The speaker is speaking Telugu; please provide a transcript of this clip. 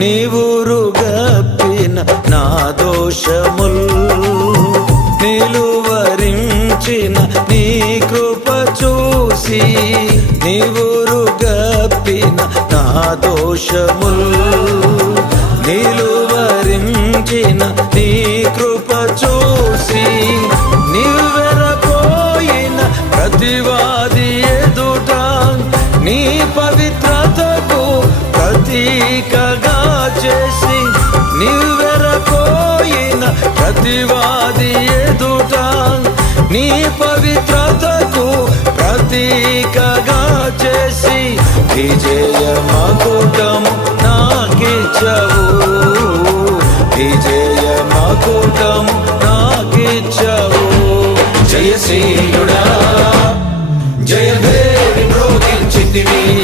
నీవురు గప్పిన నా దోషముల్ నిలువరించిన నీ కృప చూసి నీవురు గప్పిన నా దోషముల్ నిలువరించిన నీ కృప చూసి నివ్వెరపోయిన ప్రతివాది ఎదుట నీ పవిత్రతకు ప్రతీకగా చేసి నివ్వెరపోయిన ప్రతివాది ఎదుట నీ పవిత్రతకు ప్రతీకగా చేసి విజయ మకుటము నాకిచ్చవు. విజయ మకుటము నాకిచ్చవు. దేవి జయదేవి ప్రోగించితివి